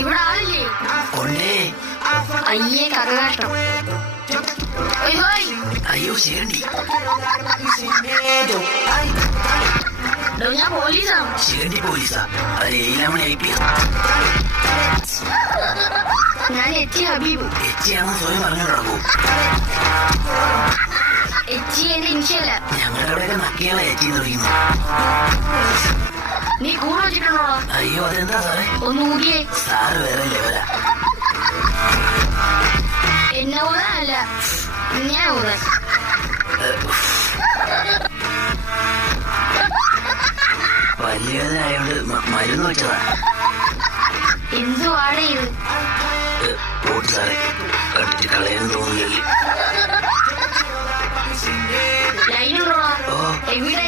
ഇവിടെ ആളില്ലേ? കൊണ്ടേ. അയ്യേ കറുകാഷ്ടം. അയ്യോ ശരി. ഞാൻ പോലീസാണ്. ശരി പോലീസാ? അത് ഏഴിലാമണി IP. ഞാൻ എച്ചി ഹബീബ്. എച്ചിയാണെന്ന് സ്വയം പറഞ്ഞു കിടക്കൂ. എച്ചി എന്റെ ഇനിഷ്യല്ല. ഞങ്ങളുടെ അവിടെയൊക്കെ നക്കിയാളെ എച്ചിന്ന് വിളിക്കുന്നു. നീ കൂടെ വെച്ചിട്ടുണ്ടോ? അയ്യോ അതെന്താ സാറേ? ഒന്ന് കൂടിയേ. സാറ് വേറെ ലെവലാ. എന്നെ ഊതാനല്ല, ഞാൻ ഊതാൻ. പല്ലുവേദന ആയോണ്ട് മരുന്ന് വെച്ചതാ. എന്തുവാടേ ഇത്? പോട്ട് സാറേ, കടിച്ച് കളയാൻ തോന്നുന്നില്ല. ലൈനുണ്ടോ? എവിടെ?